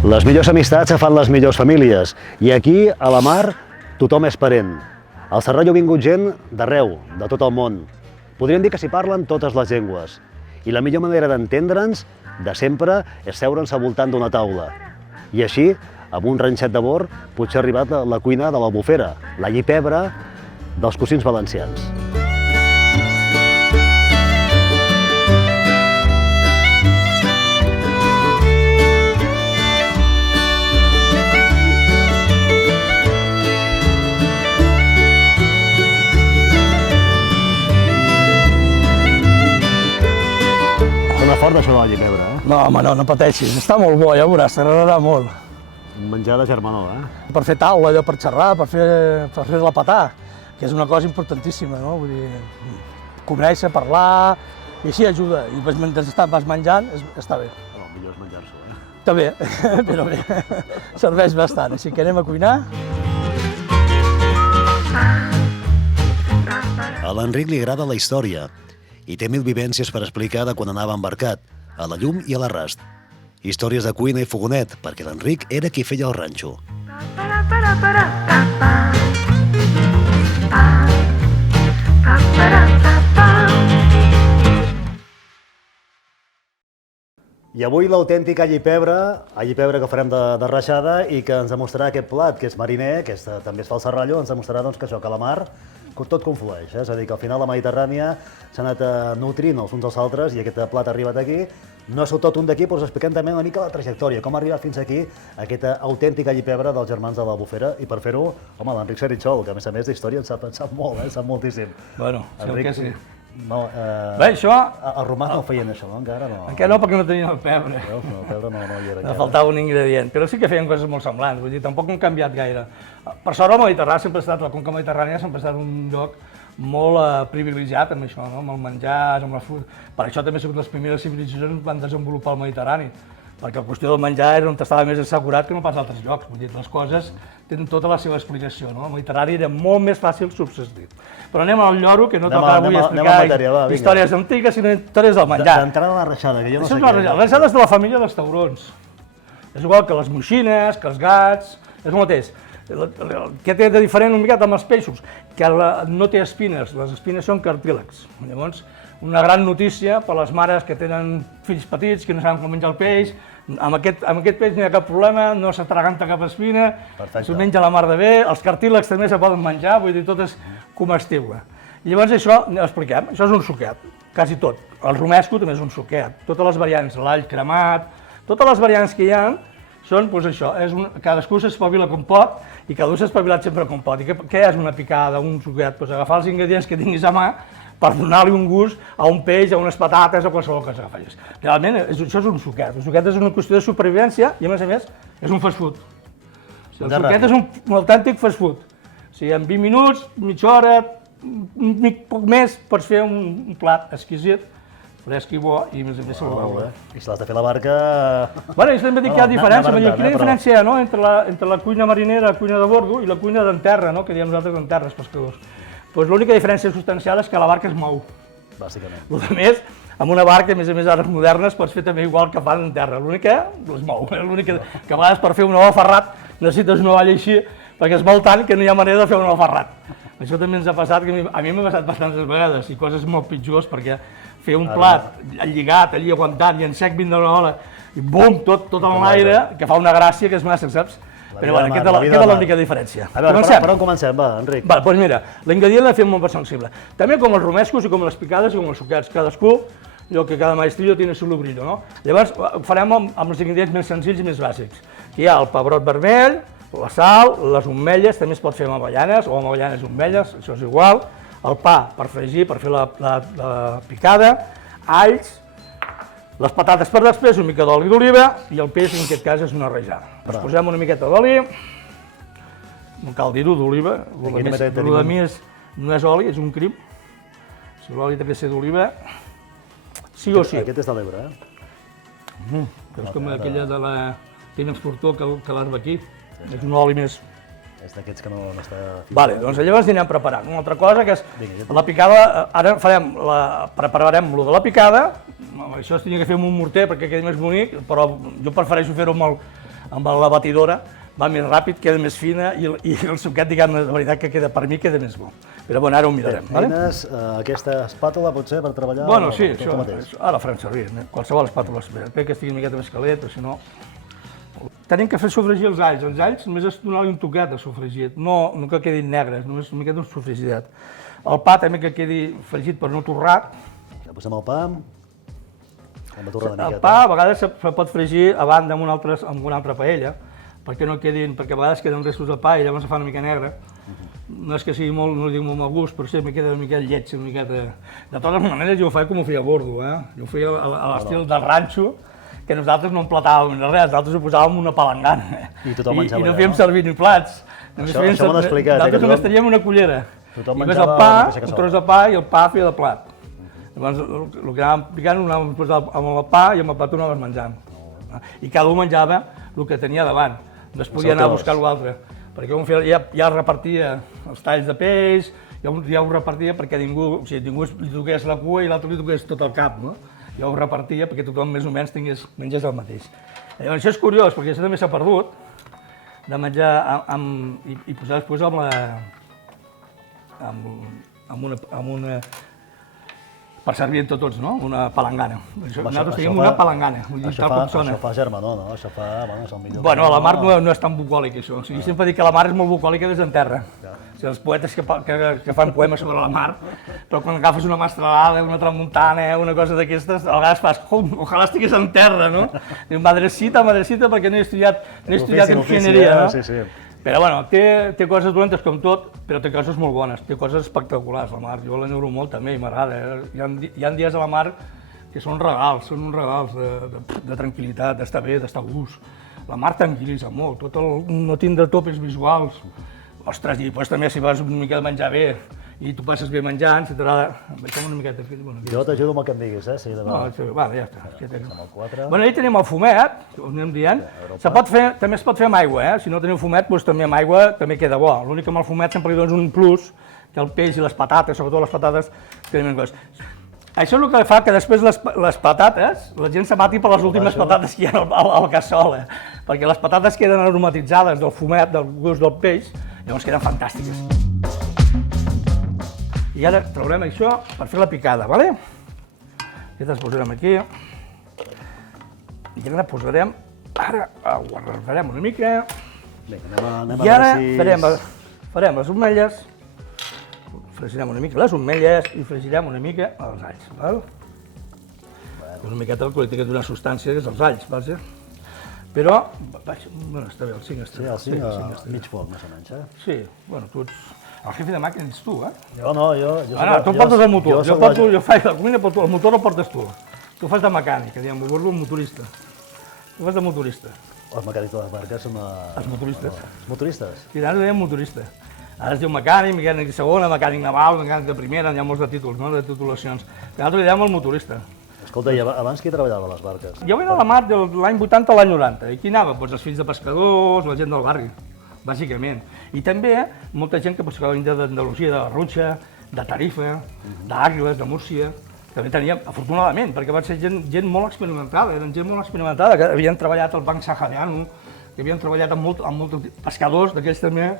Les millors amistats fan les millors famílies i aquí, a la mar, tothom és parent. Al Serrallo ha vingut gent d'arreu, de tot el món. Podríem dir que s'hi parlen totes les llengües. I la millor manera d'entendre'ns, de sempre, és seure'ns al voltant d'una taula. I així, amb un ranxet de bord, potser ha arribat a la cuina de l'Albufera, la llipebre dels cosins valencians. Sona fort això de la llipebre, eh? No, home, no pateixis. Està molt bo, ja veuràs, t'agradarà molt. Un menjar de germanor, eh? Per fer taula, allò per xerrar, per fer la patà, que és una cosa importantíssima, no? Vull dir, conèixer, parlar, i així ajuda. I mentre vas menjant, està bé. El millor és menjar-s'ho, eh? Està bé, però bé, serveix bastant. Així que anem a cuinar. A l'Enric li agrada la història i té mil vivències per explicar de quan anava embarcat, a la llum i a l'arrast. Històries de cuina i fogonet, perquè l'Enric era qui feia el ranxo. I avui l'autèntica allipebre que farem de reixada i que ens demostrarà aquest plat, que és mariner, que també es fa al Serrallo, ens demostrarà que això, que la mar, tot conflueix. És a dir, que al final la Mediterrània s'ha anat nutrint els uns als altres i aquest plat ha arribat aquí. No és tot un d'aquí, però us expliquem també una mica la trajectòria, com ha arribat fins aquí aquesta autèntica allipebre dels germans de l'Albufera. I per fer-ho, home, l'Enric Seritxol, que a més d'història en sap molt, sap moltíssim. Bueno, sí que sí. Bé, això... Els romans no feien això, no? Encara no. Encara no, perquè no tenien el pebre. El pebre no hi era. Me faltava un ingredient, però sí que feien coses molt semblants, vull dir, tampoc han canviat gaire. Per sort, el Mediterrani sempre ha estat, la conca mediterrània sempre ha estat un lloc molt privilegiat amb això, no? Amb el menjar, amb la fruita. Per això també les primeres civilitzacions van desenvolupar el Mediterrani, perquè la qüestió del menjar és on estava més assegurat que no pas a altres llocs. Vull dir, les coses tenen tota la seva explicació, no? El Mediterrani era molt més fàcil subsistir. Però anem al lloro, que no toca avui explicar històries antigues, sinó històries del menjar. D'entrada a la reixada, que jo no sé què és. La reixada és de la família dels taurons. És igual que les moixines, que els gats, és el mateix. Què té de diferent una miqueta amb els peixos? Que no té espines, les espines són cartílags. Llavors, una gran notícia per a les mares que tenen fills petits, que no saben com menjar el peix. Amb aquest peix no hi ha cap problema, no s'atraganta cap espina, s'ho menja la mar de bé, els cartílags també se poden menjar, vull dir, tot és comestible. I llavors això, expliquem, això és un suquet, quasi tot. El romesco també és un suquet, totes les variants, l'all cremat, totes les variants que hi ha són, doncs això, cadascú s'espavila com pot i cada un s'ha espavilat sempre com pot. I què és una picada, un suquet? Doncs agafar els ingredients que tinguis a mà per donar-li un gust a un peix, a unes patates o qualsevol cosa que facis. Realment, això és un suquet. Un suquet és una qüestió de supervivència i, a més, és un fast food. El suquet és un autèntic fast food. O sigui, en 20 minuts, mitja hora, poc més, pots fer un plat exquisit, fresc i bo i, a més, saludable. I si l'has de fer a la barca... Bueno, jo també dic que hi ha diferència. Quina diferència hi ha entre la cuina marinera, la cuina de bordo, i la cuina d'en terra, que diem nosaltres d'en terra, els pescadors? L'única diferència substancial és que la barca es mou. Bàsicament. A més, amb una barca, a més ara modernes, pots fer també igual que fan en terra. L'únic que es mou. L'únic que a vegades per fer un ou ferrat necessites una olla així, perquè es mou tant que no hi ha manera de fer un ou ferrat. Això també ens ha passat, que a mi m'ha passat bastantes vegades, i coses molt pitjors, perquè fer un plat lligat, allí aguantant, i en sec vint de l'ola, i bum, tot en l'aire, que fa una gràcia que és massa, saps? Però bueno, aquesta és l'única diferència. A veure, per on comencem, va, Enric? Doncs mira, l'ingredient l'hem fet molt sensible. També com els romescos i com les picades i com els suquets. Cadascú, allò que cada maestrillo tiene su lubrillo, no? Llavors, ho farem amb els ingredients més senzills i més bàsics. Aquí hi ha el pebrot vermell, la sal, les ametlles, també es pot fer amb avellanes o amb avellanes i ametlles, això és igual. El pa per fregir, per fer la picada, alls, les patates per després, una mica d'oli d'oliva, i el peix, en aquest cas, és una rajada. Ens posem una miqueta d'oli, no cal dir-ho, d'oliva, el de mi no és oli, és un crim. Si l'oli té que ser d'oliva, sí o sí. Aquest és de l'Ebre, eh? És com aquella de la Tines Fortó que l'arba aquí, és un oli més... És d'aquests que no està... Vale, doncs llavors anirem preparant. Una altra cosa que és la picada, ara prepararem lo de la picada, això es tenia que fer amb un morter perquè quedi més bonic, però jo prefereixo fer-ho amb la batidora, va més ràpid, queda més fina i el suquet, diguem-ne, de veritat que queda, per mi queda més bo. Però bueno, ara ho mirarem. Eines, aquesta espàtula potser per treballar... Bueno, sí, això, ara farem servir. Qualsevol espàtula es ve que estigui una miqueta més calent, però si no... Tenim que fer sofregir els alls. Els alls només és donar-li un toquet de sofregit, no que quedin negres, només una miqueta un sofregidet. El pa també que quedi fregit per no torrar. Ja posem el pa, hem de torrar una miqueta. El pa a vegades se pot fregir a banda amb una altra paella, perquè no quedin, perquè a vegades queden restos de pa i llavors se fa una mica negre. No és que sigui molt, no dic molt mal gust, però sí, me queda una miqueta lleig, una miqueta... De totes maneres, jo ho feia com ho feia gordo, Jo ho feia a l'estil del ranxo, que nosaltres no emplatàvem res, nosaltres ho posàvem una palangana. I tothom menjava I no fèiem servir ni plats. Això m'ho han explicat. Nosaltres només teníem una cullera. Tothom menjava el pa, un tros de pa i el pa feia de plat. Llavors, el que anàvem picant ho anàvem posant amb el pa i amb el plat ho anàvem menjant. I cada un menjava el que tenia davant. No es podia anar a buscar l'altre. Perquè ja repartia els talls de peix, ja ho repartia perquè ningú li toqués la cua i l'altre li toqués tot el cap, no? Ja ho repartia perquè tothom més o menys mengés el mateix. Llavors, això és curiós, perquè això també s'ha perdut, de menjar i posar després amb una... per servir entre tots, no? Una palangana. Nosaltres tenim una palangana, vull dir, tal com sona. Això fa germanor, no? Això fa, bueno, és el millor. Bueno, la mar no és tan bucòlic, això. O sigui, sempre dic que la mar és molt bucòlica des d'en terra. O sigui, els poetes que fan poemes sobre la mar, però quan agafes una mastralada, una tramuntana, una cosa d'aquestes, a vegades fas, ojalà estigués en terra, no? Diu, madrecita, perquè no he estudiat enginyeria, no? Sí, sí. Però bueno, té coses dolentes com tot, però té coses molt bones, té coses espectaculars la mar. Jo l'enyoro molt també i m'agrada. Hi ha dies a la mar que són uns regals de tranquil·litat, d'estar bé, d'estar a gust. La mar tranquil·litza molt, no tindre topes visuals. Ostres, i després també si vas una mica de menjar bé i tu passes bé menjant, si t'agrada... Baixem una miqueta aquí. Jo t'ajudo amb el que em diguis, sí, de vegades. No, ja està. Amb el 4. Bueno, ahí tenim el fumet, ho anem dient. També es pot fer amb aigua, Si no teniu fumet, doncs també amb aigua també queda bo. L'únic que amb el fumet sempre li dones un plus, que el peix i les patates, sobretot les patates, tenen més coses. Això és el que fa que després les patates, la gent se mati per les últimes patates que hi ha al cassola, perquè les patates queden aromatitzades del fumet, del gust del peix, llavors queden fantàstiques. I ara traurem això per fer la picada, ¿vale? Aquestes posarem aquí. I ara posarem, ho guardarem una mica. I ara farem les ametlles, fregirem una mica les ametlles i fregirem una mica els alls, val? Una miqueta el que té una substància que és els alls, val? Però, bueno, està bé, el 5 està bé. Sí, el 5 a mig foc, més o menys, Sí, bueno, tu ets... El jefe de màquina ets tu, Jo no, jo... Tu portes el motor, jo faig la cuina, però el motor el portes tu. Tu fas de mecànic, diguem, ho el motorista. Tu fas de motorista. Els mecànics de les barques són... Els motoristes. Els motoristes? Sí, ara dèiem motorista. Ara es diu mecànic de segona, mecànic naval, mecànic de primera, hi ha molts de títols, no?, de titulacions. Nosaltres li dèiem el motorista. Escolta, i abans qui treballava a les barques? Jo vaig anar a la mar de l'any 80 a l'any 90. I qui anava? Doncs els fills de pescadors, la gent del barri, bàsicament. I també molta gent que venia d'Andalusia, de la Rutxa, de Tarifa, d'Àguiles, de Múrcia. També teníem, afortunadament, perquè van ser gent molt experimentada, eren gent molt experimentada, que havien treballat al Banc Sahariano, que havien treballat amb molts pescadors, d'aquells també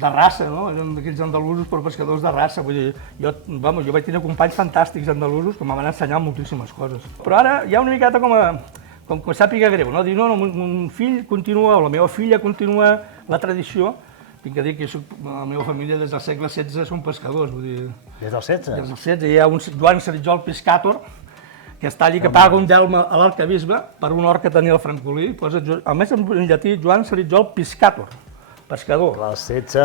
de raça, no? Eren d'aquells andalusos però pescadors de raça. Vull dir, jo vaig tenir companys fantàstics andalusos que m'han ensenyat moltíssimes coses. Però ara hi ha una miqueta com que sàpiga greu, no? Dir, no, mon fill continua, o la meva filla continua la tradició. Tinc que dir que la meva família des del segle XVI són pescadors, vull dir... Des del XVI? Des del XVI. Hi ha un Joan Saritjol Piscator, que està allí, que paga un delme a l'arquebisbe per un or que tenia el francolí. A més, en llatí, Joan Saritjol Piscator, pescador. Clar, el XVI,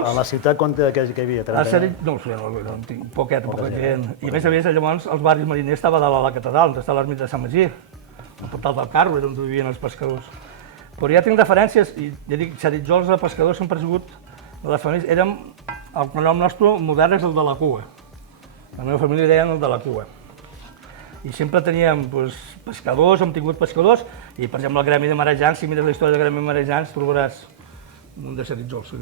a la ciutat quan que hi havia? No ho sé, no tinc poca gent. I a més, llavors, els barris mariners estava dalt a la catedral, on està l'ermita de Sant Magí. El portal del Carro era on vivien els pescadors. Però ja tinc referències, i ja dic, Saritjols de pescadors sempre ha sigut, les famílies, el nom nostre modern és el de la cua. La meva família deien el de la cua. I sempre teníem pescadors, hem tingut pescadors, i per exemple el gremi de marejants, si mires la història del gremi de marejants, trobaràs un de Saritjols.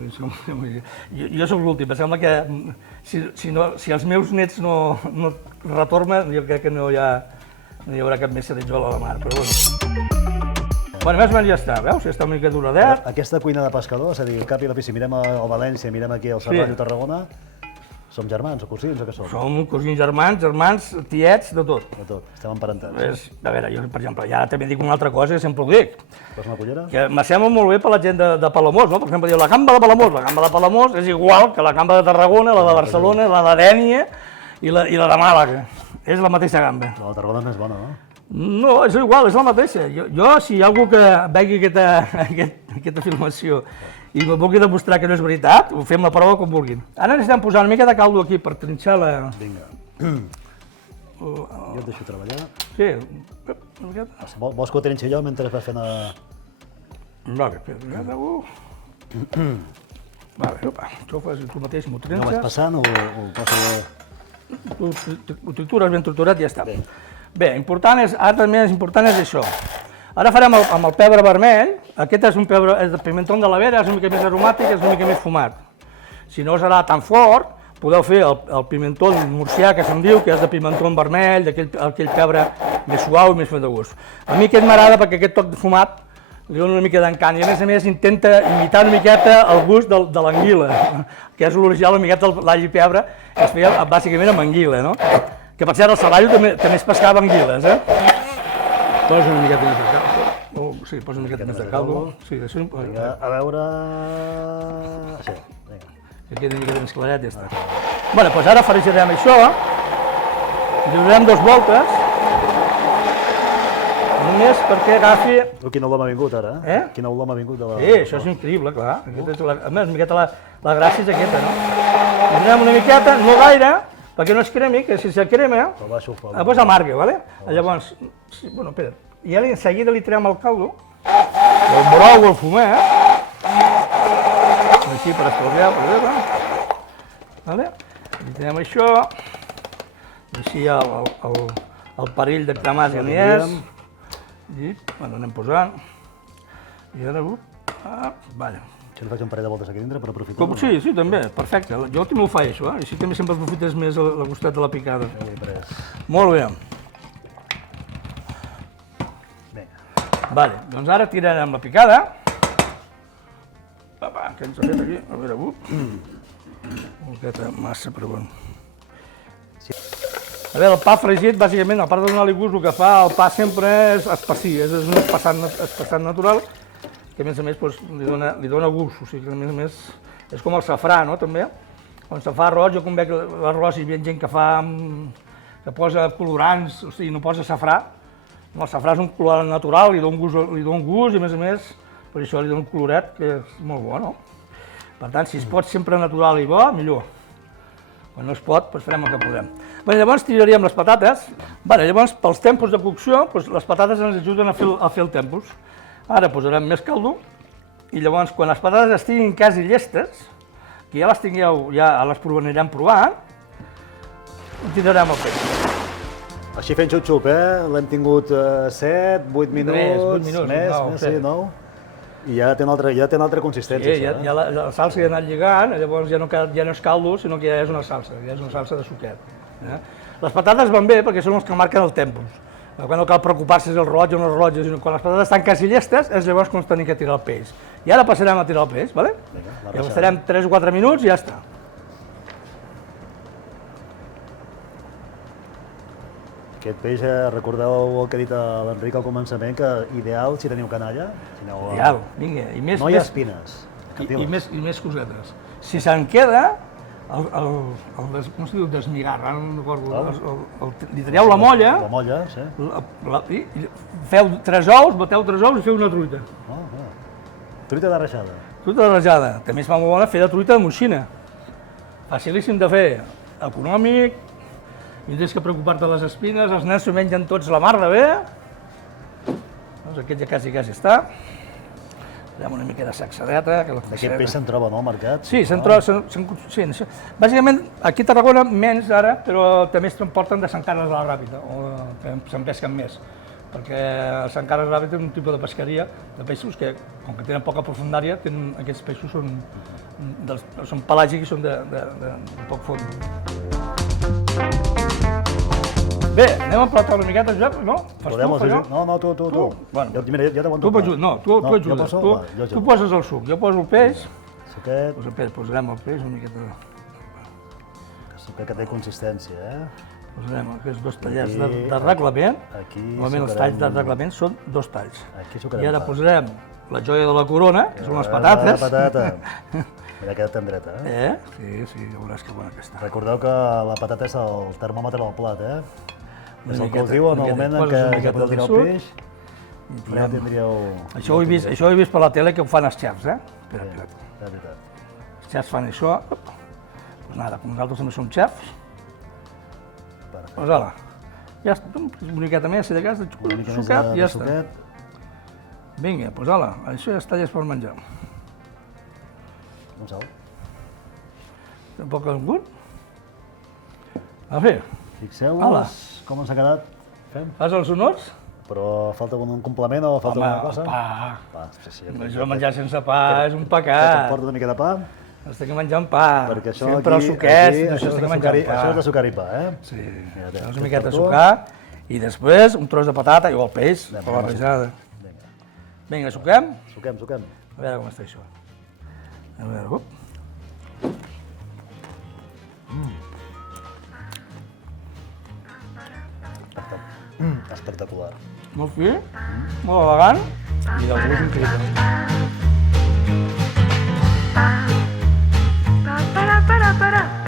Jo soc l'últim, em sembla que si els meus nets no retornen, jo crec que no hi haurà cap més Saritjol a la mar, però bueno. Bueno, més o menys ja està, veus? Ja està una mica duradet. Aquesta cuina de pescador, és a dir, el cap i la fi, si mirem a València, mirem aquí al Serrallo, Tarragona, som germans o cosins o què som? Som cosins germans, tiets, de tot. De tot, estem emparentats. A veure, jo, per exemple, ja també dic una altra cosa que sempre ho dic, Vols una cullera? que m'assembla molt bé per la gent de Palamós, no? Per exemple, diu la gamba de Palamós. La gamba de Palamós és igual que la gamba de Tarragona, la de Barcelona, la de Dénia i la de Màlaga. És la mateixa gamba. La de Tarragona és més bona, no? No, és igual, és la mateixa. Jo si hi ha algú que vegi aquesta filmació i me vulgui demostrar que no és veritat, ho fem la prova com vulguin. Ara necessitem posar una mica de caldo aquí per trinxar la... Vinga. Jo et deixo treballar. Sí, una miqueta. Vols que ho trinxi jo mentre vas fent... Vale, espera, Vale, opa, això ho fas tu mateix, m'ho No trinxes. vaig passant o poso... Ho tritures ben triturat i ja està. Bé, ara també és important això. Ara farem amb el pebre vermell. Aquest és un pebre de pimentó de la Vera, és una mica més aromàtic, és una mica més fumat. Si no serà tan fort, podeu fer el pimentó murcià, que se'n diu, que és de pimentó vermell, aquell pebre més suau i més fet de gust. A mi aquest m'agrada perquè aquest toc fumat li dona una mica d'encant i a més intenta imitar una miqueta el gust de l'anguila, que és l'original una miqueta de l'all i pebre, que es feia bàsicament amb anguila, no? Que per cert, al Serrallo també es pescava anguiles, Posa una miqueta més de caldo. Sí, posa una miqueta més de caldo. Sí, això... Vinga, a veure... Sí, vinga. Que quedi una miqueta més claret i ja està. Bé, doncs ara farigirem això. Li donarem 2 voltes. Només perquè agafi... Quina olor m'ha vingut ara, Eh? Quina olor m'ha vingut de la... Sí, això és increïble, clar. A més, una miqueta la gràcia és aquesta, no? Li donem una miqueta, no gaire, perquè no es cremi, que si se crema, després amarga, ¿vale? Llavors, bueno, espera, i en seguida li traiem el caldo, el brou o el fumet, així per estalviar, per exemple, ¿vale? Li traiem això, així el perill de cremar ja n'hi és, i, bueno, anem posant, i ara, vale. Si li faig un parell de voltes aquí dintre per aprofitar. Sí, també, perfecte. Jo també ho faig, això, i així també sempre aprofites més el gustet de la picada. Molt bé. Vale, doncs ara tirarem la picada. Què ens ha fet aquí? A veure, una miqueta massa, però bueno. A veure, el pa fregit, bàsicament, a part de donar-li gust, el que fa el pa sempre és espessir, és un espassat natural, que a més li dona gust, o sigui que a més és com el safrà, no, també? Quan se fa arròs, jo com veig l'arròs hi ha gent que posa colorants, o sigui, no posa safrà. El safrà és un colorant natural, li dona gust i a més, per això li dona un coloret que és molt bo, no? Per tant, si es pot sempre natural i bo, millor. Quan no es pot, doncs farem el que podem. Bé, llavors tiraríem les patates. Llavors, pels tempos de cocció, les patates ens ajuden a fer el tempos. Ara posarem més caldo i llavors quan les patates estiguin quasi llestes, que ja les tingueu, ja les anirem provant, tirarem el peix. Així fent xup-xup, L'hem tingut 7, 8 minuts, més, 9. I ja té una altra consistència, això. Sí, ja la salsa ja ha anat lligant, llavors ja no és caldo, sinó que ja és una salsa de suquet. Les patates van bé perquè són els que marquen el tempos. Quan no cal preocupar-se si el rellotge o no el rellotge, sinó quan les patates estan quasi llestes, és llavors quan tenim que tirar el peix. I ara passarem a tirar el peix, ¿vale? Llavors estarem 3 o 4 minuts i ja està. Aquest peix, recordeu el que ha dit l'Enric al començament, que ideal si teniu canalla. Ideal, vinga. No hi ha espines. I més cosetes. Si se'n queda, com es diu, desmigar, no recordo, li traieu la molla, sí. Feu 3 ous, bateu 3 ous i feu una truita. Truita de reixada. Truita de reixada. També es fa molt bona fer de truita de moixina. Facilíssim de fer, econòmic, no tens que preocupar-te de les espines, els nens s'ho mengen tots la mar de bé. Doncs aquest ja quasi està. Fem una mica de saxadeta. Aquest peix se'n troba, no, al mercat? Sí, se'n troba. Bàsicament, aquí a Tarragona menys ara, però també es transporten de Sant Carles de la Ràpita, o se'n pesquen més. Perquè a Sant Carles de la Ràpita és un tipus de pesqueria de peixos que, com que tenen poca profundària, aquests peixos són pelàgics i són de poc fons. Bé, anem a emplatar una miqueta, Josep, no? Fas tu, Podem, fa jo? no, tu. Bueno, Mira, jo t'aguanto. tu ajudes, no, tu ajudes. Jo poso, va, jo Tu ajudo. poses el suc, jo poso el peix. Suquet, Posa el peix, posarem el peix una miqueta... suquet que té consistència, Posarem aquests dos tallers Aquí, de reglament. aquí Normalment els sucarem- talls de reglament són 2 talls. Aquí sucarem I ara pa. posarem la joia de la corona, que són les patates. La patata. Mira que tendreta, Sí, ja veuràs que bona que està. Recordeu que la patata és el termòmetre del plat, És el que us diu en el moment en poses una què miqueta podeu de tirar el suc. peix, ja tindríeu... Això ho he vist per la tele que ho fan els xefs, Espera. De veritat. Els xefs fan això. Doncs nada, com nosaltres també som xefs. Perfecte. Doncs ara, ja està, una miqueta més, si de cas, de Una mica més sucat, de ja està. suquet. Vinga, doncs ala, això ja està llest per menjar. Un sal. Tampoc un gust. A fer, Ala. Fixeu-vos com ens ha quedat. Fem. fas els honors? Però falta un complement o falta Home, alguna cosa? pa. Pa, sí, Això menjar sense pa és un Et pecat. porto una mica de pa, Estic menjant pa. perquè això Sempre aquí, els suquets, aquí, això estic menjant pa. això és de sucar i pa, Sí, Mira, això és té una miqueta de per tu. sucar i després un tros de patata i el peix, Anem, per la anem a rejada. Vinga, Vinga, suquem? suquem. A veure com està això. A veure, up. Espectacular. Molt fi, molt elegant i del gust increïble. Para, para, para.